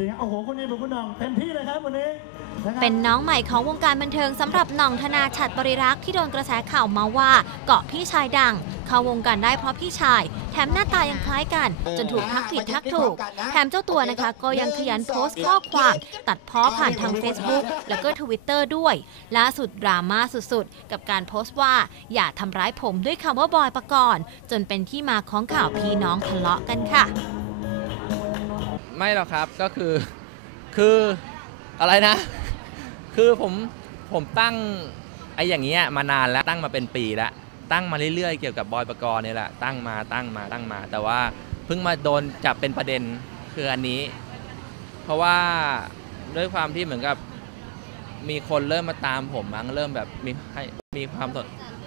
ดีครับโอ้โหคุณนี่เป็นคุณน้องเต็มที่เลยครับวันนี้ะครับเป็นน้องใหม่ของวงการบันเทิงสำหรับหน่องธนาฉัตรบริรักษ์ที่โดนกระแสข่าวมาว่าเกาะพี่ชายดัง เข้าวงการได้เพราะพี่ชาย แถมหน้าตายังคล้ายกัน จนถูกทักผิดทักถูก แถมเจ้าตัวนะคะ ก็ยังขยันโพสต์ข้อความตัดเพ้อผ่านทาง Facebook แล้วก็ Twitter ด้วยล่าสุดดราม่าสุดๆ กับการโพสต์ว่าอย่าทำร้ายผมด้วยคำว่าบอยประกรณ์จนเป็นที่มาของข่าวพี่น้องทะเลาะกันค่ะ ไม่หรอกครับก็คือคืออะไรนะ คือผมผมตั้งไอ้อย่างเงี้ยมานานแล้วตั้งมาเป็นปีแล้วตั้งมาเรื่อยๆเกี่ยวกับบอยประกรณ์เนี่ยแหละตั้งมาตั้งมาตั้งมา แต่ว่าเพิ่งมาโดนจับเป็นประเด็นคืออันนี้ เพราะว่าด้วยความที่เหมือนกับมีคนเริ่มมาตามผมมั้งเริ่มแบบมีให้มีความสน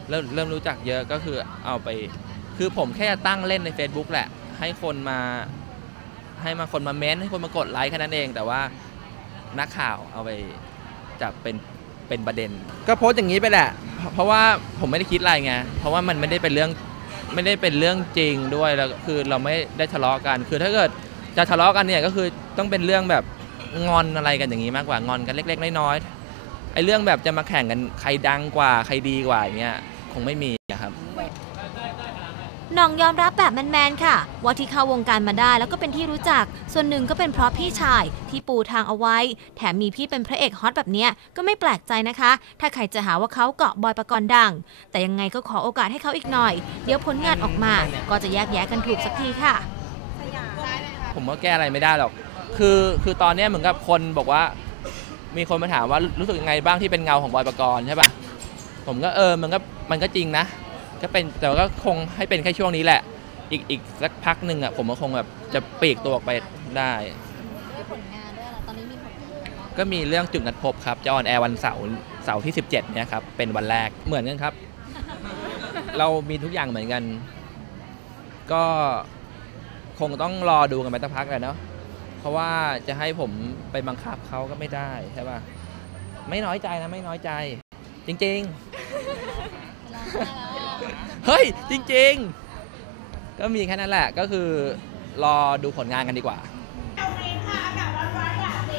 เริ่มเริ่มรู้จักเยอะก็คือเอาไป คือผมแค่จะตั้งเล่นใน Facebook แหละ ให้คนมา ให้มาคนมาเม้นต์ให้คนมากดไลค์แค่นั้นเอง แต่ว่านักข่าวเอาไปจับเป็นเป็นประเด็น ก็โพสต์อย่างนี้ไปแหละ เพราะว่าผมไม่ได้คิดอะไรไงเพราะว่ามันไม่ได้เป็นเรื่องไม่ได้เป็นเรื่องจริงด้วยแล้วคือเราไม่ได้ทะเลาะกัน คือถ้าเกิดจะทะเลาะกันเนี่ยก็คือต้องเป็นเรื่องแบบงอนอะไรกันอย่างนี้มากกว่างอนกันเล็ก ๆ น้อยๆไอ้เรื่องแบบจะมาแข่งกันใครดังกว่าใครดีกว่าอย่างเงี้ยคงไม่มี น่องยอมรับแบบแมนๆค่ะ ว่าที่เข้าวงการมาได้แล้วก็เป็นที่รู้จัก ส่วนหนึ่งก็เป็นเพราะพี่ชายที่ปูทางเอาไว้ แถมมีพี่เป็นพระเอกฮอตแบบเนี้ยก็ไม่แปลกใจนะคะ ถ้าใครจะหาว่าเขาเกาะบอยประกรณ์ดัง แต่ยังไงก็ขอโอกาสให้เขาอีกหน่อย เดี๋ยวผลงานออกมา ก็จะแยกแยะกันถูกสักทีค่ะ ผมว่าแก้อะไรไม่ได้หรอก คือคือตอนเนี้ยเหมือนกับคนบอกว่า มีคนมาถามว่ารู้สึกยังไงบ้างที่เป็นเงาของบอยประกรณ์ใช่ปะผมก็เออมันก็มันก็จริงนะ ก็เป็นแต่ว่าก็คงให้เป็นแค่ช่วงนี้แหละ อีกอีกสักพักหนึ่งอะผมก็คงแบบจะปลีกตัวออกไปได้ก็มีเรื่องจุดนัดพบครับจะออนแอร์วันเสาร์เสาร์ที่ 17เนี่ยครับเป็นวันแรกเหมือนกันครับ เรามีทุกอย่างเหมือนกัน ก็คงต้องรอดูกันไปสักพักแหละเนาะเพราะว่าจะให้ผมไปบังคับเขาก็ไม่ได้ใช่ป่ะไม่น้อยใจนะไม่น้อยใจ จริง ๆ เฮ้ย จริง ๆ ก็มีแค่นั้นแหละก็คือรอดูผลงานกันดีกว่า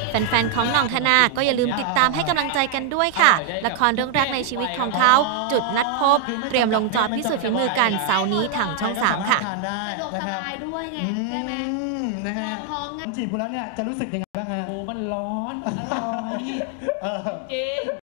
แฟนๆ ของหน่องธนา ก็อย่าลืมติดตามให้กำลังใจกันด้วยค่ะ ละครเรื่องแรกในชีวิตของเขา จุดนัดพบ เตรียมลงจอพิสูจน์ฝีมือกันเสาร์นี้ทางช่อง 3 ค่ะทานได้สะดวกนะสครับบายด้วยไงอืใช่ไหมมนะฮะท้องไงจีบคุณแล้วเนี่ยจะรู้สึกยังไงบ้างฮะโอ้มันร้อนอร่อยเออจริง